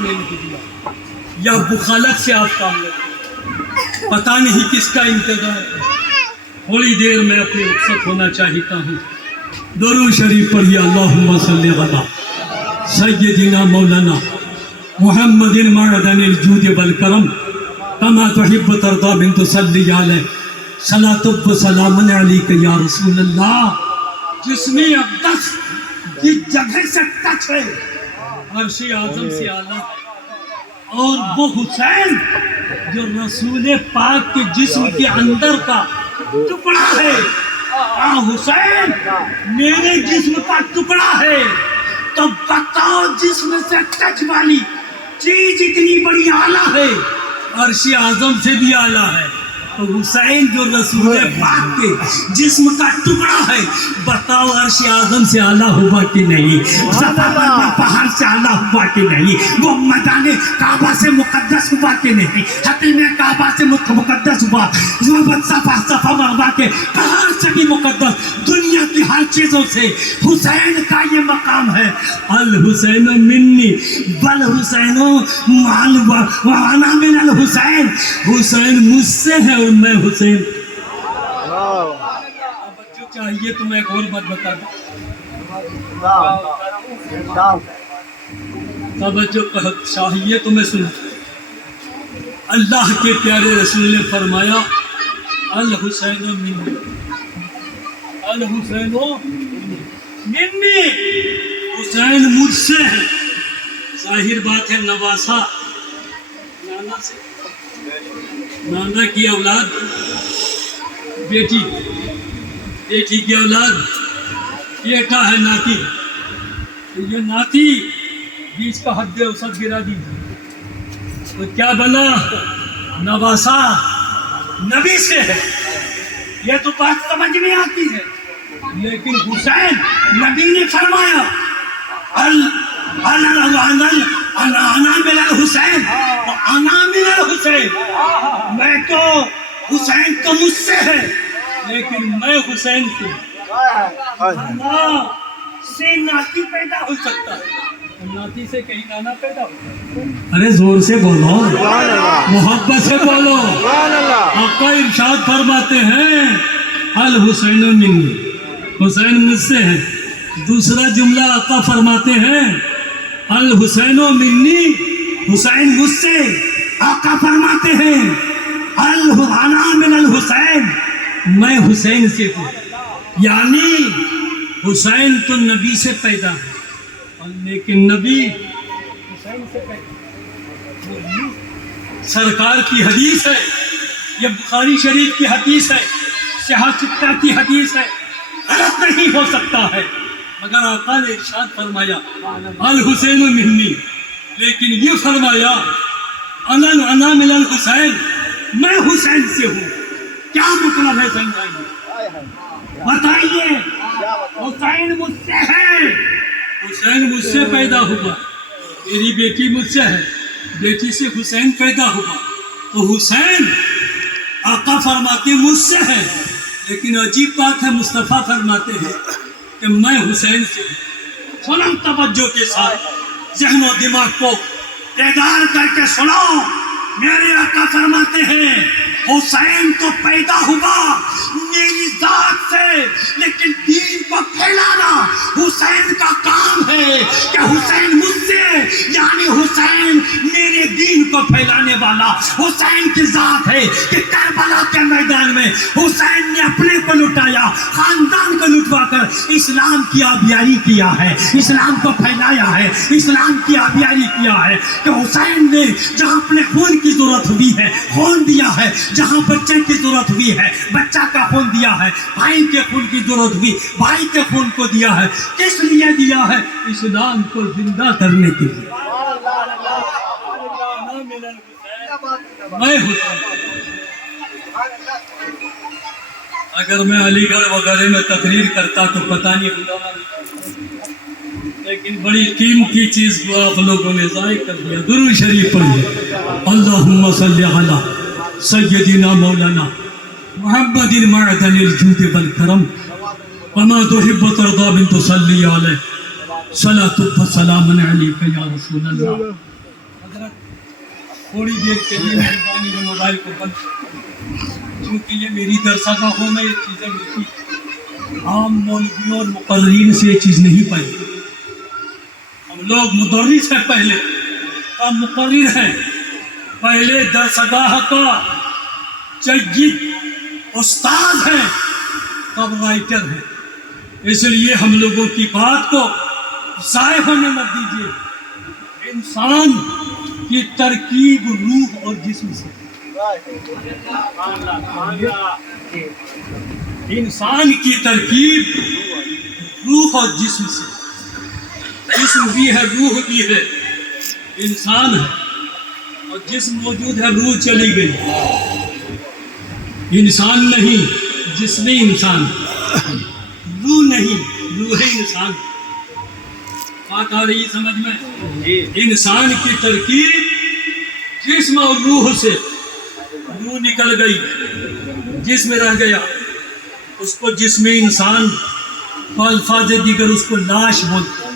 آپ نے نہیں دیا یا بخالت سے آپ کام لیں، پتہ نہیں کس کا انتظار ہے۔ تھوڑی دیر میں اپنی رخصت ہونا چاہتا ہوں۔ درود شریف پڑھیے، اللہم صلی علی سیدنا مولانا محمد معدن الجود والکرم کما تحب ترضى من تصلی علیہ صلاۃ و سلام علیک یا رسول اللہ۔ جسم اقدس جس جگہ سے ٹچ ہے عرش اعظم سے اعلیٰ، اور وہ حسین جو رسول پاک کے جسم کے اندر کا ٹکڑا ہے۔ حسین میرے جسم کا ٹکڑا ہے، تو بتاؤ جسم سے ٹچ والی چیز اتنی بڑی اعلیٰ ہے، عرش اعظم سے بھی اعلیٰ ہے، تو حسین جو رسول پاک کے جسم کا ٹکڑا ہے، بتاؤ عرش اعظم سے اعلیٰ ہوا کہ نہیں، صفا مروا پہاڑ سے اعلیٰ ہوا کہ نہیں، وہ میدان کعبہ سے مقدس ہوا کہ نہیں، حتیم کعبہ سے مقدس ہوا، وہ صفا مروا کے پہاڑ سے بھی مقدس، دنیا کی ہر چیزوں سے حسین کا یہ مقام ہے۔ الحسین منی بل حسین وانا من الحسین، حسین مجھ سے ہے اور میں حسین۔ بچوں چاہیے تو میں ایک اور بات بتا دوں، توجہ چاہیے تو میں سنوں۔ اللہ کے پیارے رسول نے فرمایا الحسین منی، الحسین منی، حسین مجھ سے ہے۔ ظاہر بات ہے نواسا نانا سے، نانا کی اولاد بیٹی، بیٹی کی اولاد بیٹا ہے ناتی، تو یہ ناتی بیچ کا حد اوسط گرا دی تو کیا بنا؟ نواسا نبی سے ہے۔ یہ تو بات سمجھ میں آتی ہے، لیکن حسین نبی نے فرمایا انا من الحسین انا من الحسین، میں تو حسین تو مجھ سے ہے لیکن میں حسین سے، نانا سے ناتی پیدا ہو سکتا ہے، ناتی سے کہیں نانا پیدا ہو۔ ارے زور سے بولو، محبت سے بولو۔ آقا ارشاد فرماتے ہیں الحسین منی، حسین مجھ سے ہے۔ دوسرا جملہ آقا فرماتے ہیں الحسین منی، حسین مجھ سے۔ آقا فرماتے ہیں انا من الحسین، میں حسین سے ہوں، یعنی حسین تو نبی سے پیدا ہے لیکن نبی حسین سے پیدا۔ سرکار کی حدیث ہے، یہ بخاری شریف کی حدیث ہے، سیاہ ستہ کی حدیث ہے، غلط نہیں ہو سکتا ہے، مگر آقا نے ارشاد فرمایا الحسین منی، لیکن یہ فرمایا انا من الحسین، میں حسین سے ہوں۔ کیا مطلب ہے سمجھائیے، بتائیے؟ حسین مجھ سے ہے، حسین مجھ سے پیدا ہوا، میری بیٹی مجھ سے ہے، بیٹی سے حسین پیدا ہوا، تو حسین آقا فرماتے مجھ سے ہے، لیکن عجیب بات ہے مصطفیٰ فرماتے ہیں کہ میں حسین سے ہوں۔ سنو توجہ کے ساتھ، ذہن و دماغ کو بیدار کر کے سنو۔ میرے آقا فرماتے ہیں حسین تو پیدا ہوا میری ذات سے، لیکن دین کو پھیلانا حسین کا کام ہے، کہ حسین مجھ سے، یعنی حسین میرے دین کو پھیلانے والا حسین کی ذات ہے، کہ کربلا کے میدان میں حسین نے اپنے کو لٹایا، خاندان کو لٹوا کر اسلام کی آبیاری کیا ہے، اسلام کو پھیلایا ہے، اسلام کی آبیاری کیا ہے، کہ حسین نے جہاں اپنے خون کی ضرورت ہوئی ہے خون دیا ہے، جہاں بچے کی ضرورت ہوئی ہے بچہ کا خون دیا ہے، بھائی کے خون کی ضرورت ہوئی بھائی کے خون کو دیا ہے۔ کس لیے دیا ہے؟ اسلام کو زندہ کرنے کے لیے۔ میں حسین، اگر میں علی گڑھ وغیرہ میں تقریر کرتا تو پتہ نہیں ہوگا، لیکن بڑی قیمتی چیز کو آپ لوگوں نے ضائع کر دیا۔ درود شریف پڑھیے، اللہم صلی علی سیدنا مولانا محمد معدن الجود والکرم وما تحب ترضى من تصلی علیہ صلاۃ و سلام علیک یا رسول اللہ۔ حضرت تھوڑی دیر کے لیے مہربانی میں موبائل کو بند کیونکہ یہ میری درسگاہوں میں یہ چیزیں ملتی عام مولویوں اور مقررین سے یہ چیز نہیں پائی. ہم لوگ مدرس ہیں پہلے کا مقرر ہیں, پہلے درسگاہ کا جید استاد ہیں تب رائٹر ہیں. اس لیے ہم لوگوں کی بات کو ضائع ہونے مت دیجیے. انسان کی ترکیب روح اور جسم سے, انسان کی ترکیب روح اور جسم سے, جسم بھی ہے روح بھی ہے, انسان ہے اور جسم موجود ہے, روح چلی گئی. انسان نہیں جسم انسان, روح نہیں روح انسان. بات آ رہی سمجھ میں؟ انسان کی ترکیب جسم اور روح سے, روح نکل گئی جسم رہ گیا, اس کو جسم انسان الفاظ دیگر اس کو لاش بولتے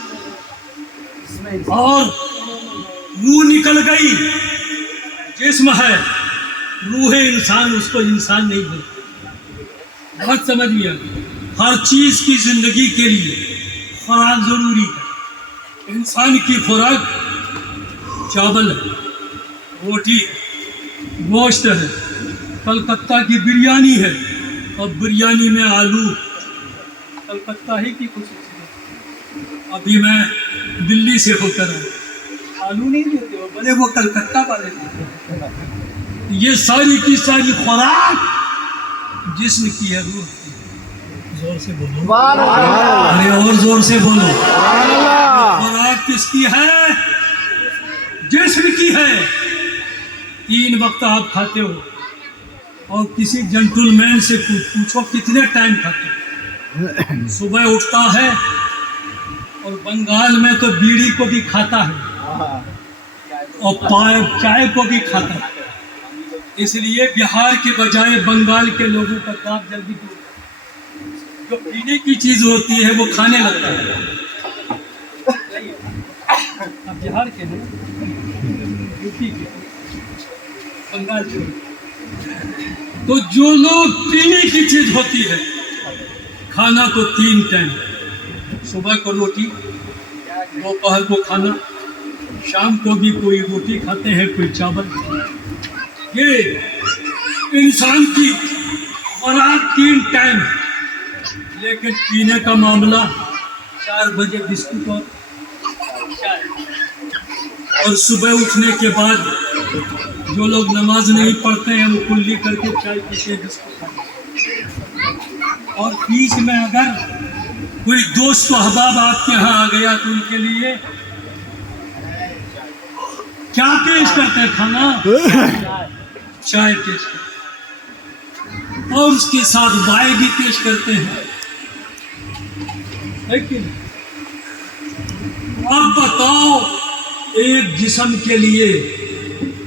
ہیں. اور روح نکل گئی جسم ہے, روح انسان اس کو انسان نہیں بولتے. بہت سمجھ گیا. ہر چیز کی زندگی کے لیے خوراک ضروری ہے. انسان کی خوراک چاول ہے, روٹی ہے, گوشت ہے, کلکتہ کی بریانی ہے, اور بریانی میں آلو کلکتہ ہی کی خصوصیت. ابھی میں دلی سے ہو کر آلو نہیں دیتے ہو بولے وہ کلکتہ والے دیتے. یہ ساری کی ساری خوراک جسم کی ہے, روح کی. زور سے بولو, ارے اور زور سے بولو. خوراک کس کی ہے؟ جسم کی ہے. 3 وقت آپ کھاتے ہو, اور کسی جنٹل مین سے پوچھو کتنے ٹائم کھاتے ہو. صبح اٹھتا ہے, اور بنگال میں تو بیڑی کو بھی کھاتا ہے اور چائے کو بھی کھاتا ہے. اس لیے بہار کے بجائے بنگال کے لوگوں کا دانت جلدی ٹوٹتا ہے. جو پینے کی چیز ہوتی ہے وہ کھانے لگتا ہے. اب بہار کے ہیں, یوپی کے, بنگال کے, تو جو لوگ پینے کی چیز ہوتی ہے, کھانا کو 3 ٹائم, صبح کو روٹی, دوپہر کو کھانا, شام کو بھی کوئی روٹی کھاتے ہیں کوئی چاول. یہ انسان کی خوراک 3 ٹائم. لیکن پینے کا معاملہ 4 بجے بسکٹ اور چائے, اور صبح اٹھنے کے بعد جو لوگ نماز نہیں پڑھتے ہیں وہ کلی کر کے چائے پیتے بسکٹ کھاتے. اور بیچ میں اگر کوئی دوست و احباب آپ کے یہاں آ گیا تو ان کے لیے کیا پیش کرتے ہیں؟ کھانا, چائے پیش کرتے ہیں, اور اس کے ساتھ وائن بھی پیش کرتے ہیں. لیکن اب بتاؤ, ایک جسم کے لیے